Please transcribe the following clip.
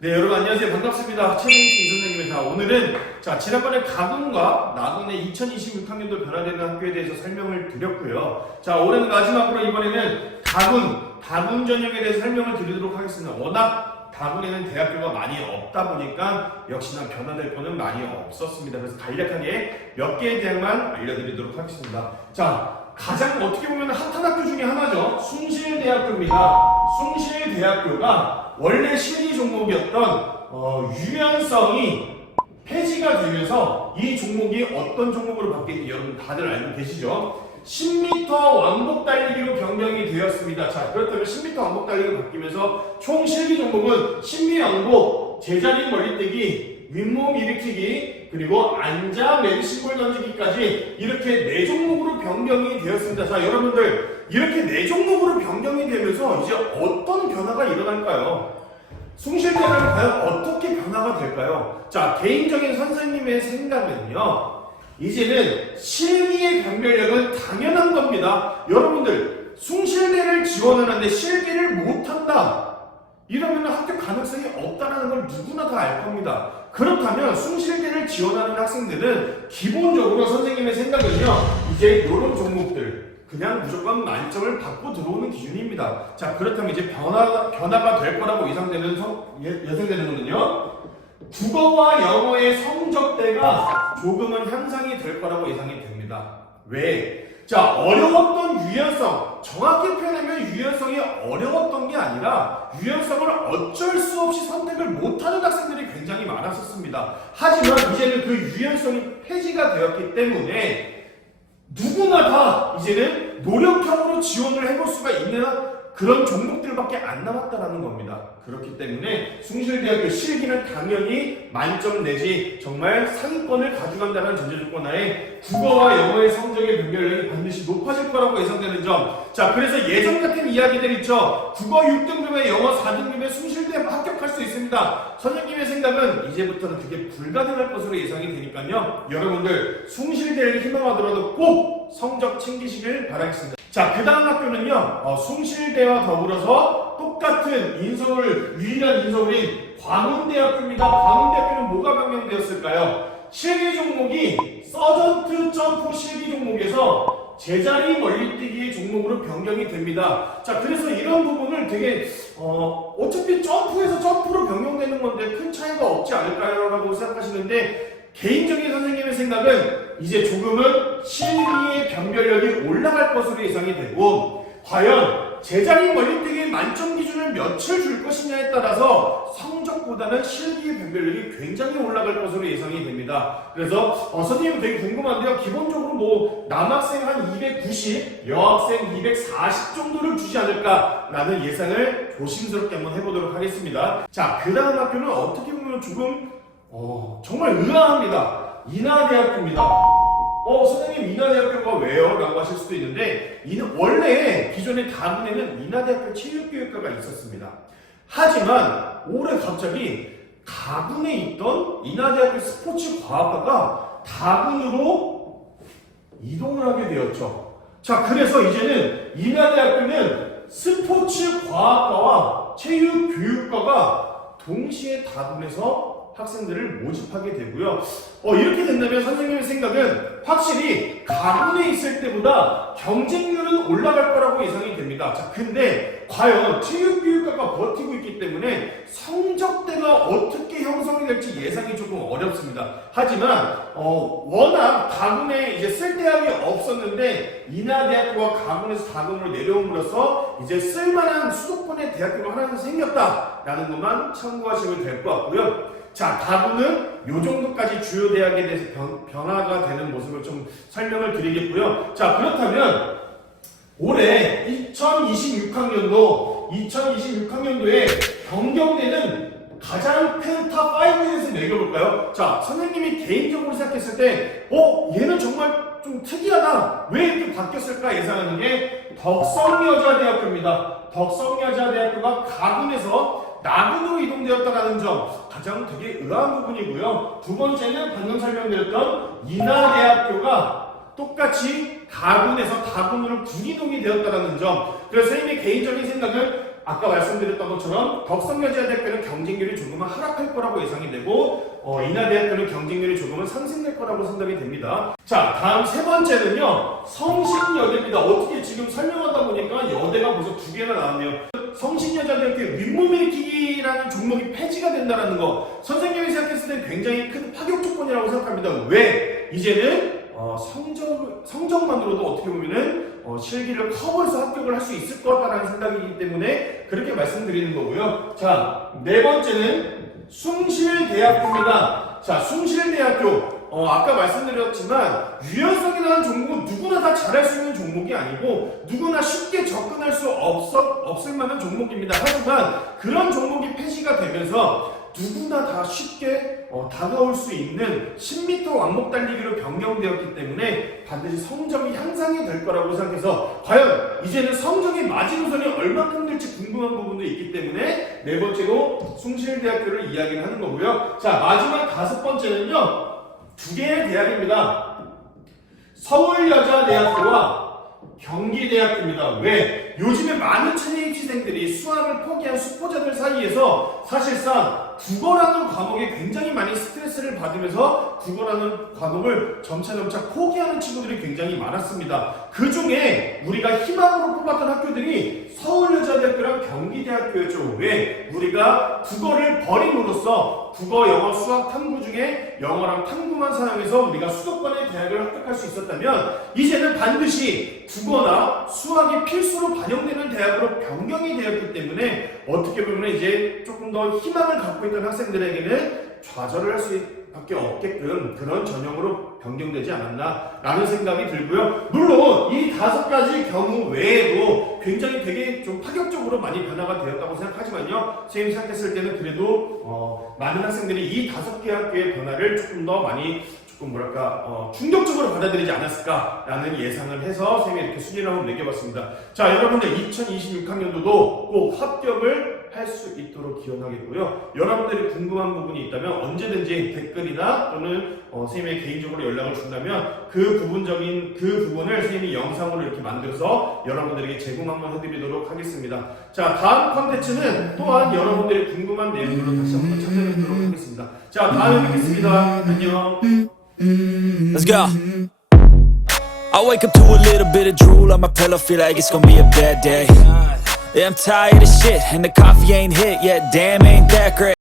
네, 여러분 안녕하세요. 반갑습니다. 최민기 선생님입니다. 오늘은 지난번에 가군과 나군의 2026학년도 변화되는 학교에 대해서 설명을 드렸고요. 올해는 마지막으로 이번에는 다군 전형에 대해서 설명을 드리도록 하겠습니다. 워낙 다군에는 대학교가 많이 없다 보니까 역시나 변화될 거는 많이 없었습니다. 그래서 간략하게 몇 개의 대학만 알려드리도록 하겠습니다. 가장 어떻게 보면 핫한 학교 중에 하나죠. 숭실대학교입니다. 숭실대학교가 원래 실기 종목이었던 유연성이 폐지가 되면서 이 종목이 어떤 종목으로 바뀌는지 여러분 다들 알고 계시죠? 10m 왕복 달리기로 변경이 되었습니다. 그렇다면 10m 왕복 달리기로 바뀌면서 총 실기 종목은 10m 왕복, 제자리 멀리뛰기, 윗몸 일으키기, 그리고 앉아 매드싱볼 던지기까지 이렇게 4종목으로 변경이 되었습니다. 여러분들 이렇게 4종목으로 변경이 되면서 이제 어떤 변화가 일어날까요? 숭실대학은 과연 어떻게 변화가 될까요? 개인적인 선생님의 생각은요, 이제는 실기의 변별력은 당연한 겁니다. 여러분들 숭실대를 지원하는데 실기를 못한다 이러면 학교 가능성이 없다는 걸 누구나 다 알 겁니다. 그렇다면 숭실대를 지원하는 학생들은 기본적으로 선생님의 생각은요, 이제 이런 종목들 그냥 무조건 만점을 받고 들어오는 기준입니다. 그렇다면 이제 변화가 될 거라고 예상되는 거는요, 국어와 영어의 성적대가 조금은 향상이 될 거라고 예상이 됩니다. 왜? 어려웠던 유연성, 정확히 표현하면 유연성이 어려웠던 게 아니라 유연성을 어쩔 수 없이 선택을 못하는 학생들이 굉장히 많았었습니다. 하지만 이제는 그 유연성이 폐지가 되었기 때문에 누구나 다 이제는 노력형으로 지원을 해볼 수가 있는 그런 종목들밖에 안 남았다는 겁니다. 그렇기 때문에 숭실대학교 실기는 당연히 만점 내지 정말 상위권을 가져간다는 전제조건하에 국어와 영어의 성적의 변별력이 반드시 높아질 거라고 예상되는 점. 그래서 예전 같은 이야기들 있죠. 국어 6등급에 영어 4등급에 숭실대에 합격할 수 있습니다. 선생님의 생각은 이제부터는 그게 불가능할 것으로 예상이 되니까요, 여러분들 숭실대를 희망하더라도 꼭 성적 챙기시길 바라겠습니다. 그 다음 학교는요, 숭실대와 더불어서 똑같은 유일한 인서울인 광운대학교입니다. 광운대학교는 뭐가 변경되었을까요? 실기 종목이 서전트 점프 실기 종목에서 제자리 멀리뛰기 종목으로 변경이 됩니다. 그래서 이런 부분을 되게 어차피 점프에서 점프로 변경되는 건데 큰 차이가 없지 않을까요? 라고 생각하시는데, 개인적인 선생님의 생각은 이제 조금은 실기의 변별력이 올라갈 것으로 예상이 되고, 과연 제자리 멀리뛰기 만점 기준을 몇을 줄 것이냐에 따라서 성적보다는 실기의 변별력이 굉장히 올라갈 것으로 예상이 됩니다. 그래서 선생님은 되게 궁금한데요, 기본적으로 남학생 한 290, 여학생 240 정도를 주지 않을까라는 예상을 조심스럽게 한번 해보도록 하겠습니다. 그 다음 학교는 어떻게 보면 조금 정말 의아합니다. 인하대학교입니다. 선생님 인하대학교가 왜요? 라고 하실 수도 있는데, 원래 기존의 다군에는 인하대학교 체육교육과가 있었습니다. 하지만 올해 갑자기 다군에 있던 인하대학교 스포츠과학과가 다군으로 이동을 하게 되었죠. 그래서 이제는 인하대학교는 스포츠과학과와 체육교육과가 동시에 다군에서 학생들을 모집하게 되고요. 이렇게 된다면 선생님의 생각은 확실히 가군에 있을 때보다 경쟁률은 올라갈 거라고 예상이 됩니다. 근데 과연 체육교육과가 버티고 있기 때문에 성적대가 어떻게 형성이 될지 예상이 조금 어렵습니다. 하지만 워낙 가군에 이제 쓸 대학이 없었는데 인하대학교가 가군에서 다군으로 내려옴으로써 이제 쓸만한 수도권의 대학교가 하나 생겼다라는 것만 참고하시면 될 것 같고요. 다군은 이 정도까지 주요 대학에 대해서 변화가 되는 모습을 좀 설명을 드리겠고요. 그렇다면 올해 2026학년도에 변경되는 가장 큰 탑 5에 대해서 매겨볼까요? 선생님이 개인적으로 생각했을 때 얘는 정말 좀 특이하다, 왜 이렇게 바뀌었을까 예상하는 게 덕성여자대학교입니다. 덕성여자대학교가 가군에서 나군으로 이동되었다는 점, 가장 되게 의아한 부분이고요. 두 번째는 방금 설명드렸던 인하대학교가 똑같이 가군에서 다군으로 군이동이 되었다는 점. 그래서 선생님의 개인적인 생각은 아까 말씀드렸던 것처럼 덕성여자대학교는 경쟁률이 조금은 하락할 거라고 예상이 되고 인하대학교는 경쟁률이 조금은 상승될 거라고 생각이 됩니다. 자, 다음 세 번째는요. 성신여대입니다. 어떻게 지금 설명하다 보니까 여대가 벌써 두 개나 나왔네요. 성신여자대학교 윗몸일으키기라는 종목이 폐지가 된다는 거 선생님이 생각했을 때 굉장히 큰 파격 조건이라고 생각합니다. 왜? 이제는 성적만으로도 어떻게 보면은 실기를 커버해서 합격을 할 수 있을 거다라는 생각이기 때문에 그렇게 말씀드리는 거고요. 자, 네 번째는 숭실대학교입니다. 자, 숭실대학교 아까 말씀드렸지만 유연성이라는 종목은 누구나 다 잘할 수 있는 종목이 아니고 누구나 쉽게 접근할 수 없을 만한 종목입니다. 하지만 그런 종목이 폐지가 되면서 누구나 다 쉽게 다가올 수 있는 10m 왕복 달리기로 변경되었기 때문에 반드시 성적이 향상이 될 거라고 생각해서 과연 이제는 성적의 마지노선이 얼마큼 될지 궁금한 부분도 있기 때문에 네 번째로 숭실대학교를 이야기를 하는 거고요. 자, 마지막 다섯 번째는요. 두 개의 대학입니다. 서울여자대학교와 경기대학교입니다. 왜? 요즘에 많은 천혜 입시생들이 수학을 포기한 수포자들 사이에서 사실상 국어라는 과목에 굉장히 많이 스트레스를 받으면서 국어라는 과목을 점차 포기하는 친구들이 굉장히 많았습니다. 그 중에 우리가 희망으로 뽑았던 학교들이 서울여자대학교랑 경기대학교였죠. 왜? 우리가 국어를 버림으로써 국어, 영어, 수학, 탐구 중에 영어랑 탐구만 사용해서 우리가 수도권의 대학을 합격할 수 있었다면 이제는 반드시 국어나 수학이 필수로 반영되는 대학으로 변경이 되었기 때문에 어떻게 보면 이제 조금 더 희망을 갖고 있던 학생들에게는 좌절을 할 수밖에 없게끔 그런 전형으로 변경되지 않았나 라는 생각이 들고요. 물론 이 다섯 가지 경우 외에도 굉장히 되게 좀 파격적으로 많이 변화가 되었다고 생각하지만요. 선생님이 생각했을 때는 그래도 많은 학생들이 이 다섯 개 학교의 변화를 조금 더 많이 충격적으로 받아들이지 않았을까라는 예상을 해서 선생님이 이렇게 순위를 한번 매겨봤습니다. 자, 여러분들 2026학년도도 꼭 합격을 할 수 있도록 기원하겠고요. 여러분들이 궁금한 부분이 있다면 언제든지 댓글이나 또는 선생님의 개인적으로 연락을 준다면 그 부분을 선생님이 영상으로 이렇게 만들어서 여러분들에게 제공 한번 해드리도록 하겠습니다. 자, 다음 컨텐츠는 또한 여러분들이 궁금한 내용으로 다시 한번 찾아뵙도록 하겠습니다. 자, 다음에 뵙겠습니다. 안녕. Let's go. I wake up to a little bit of drool on my pillow, feel like it's gonna be a bad day. Yeah, I'm tired of shit, and the coffee ain't hit yet, damn, ain't that great.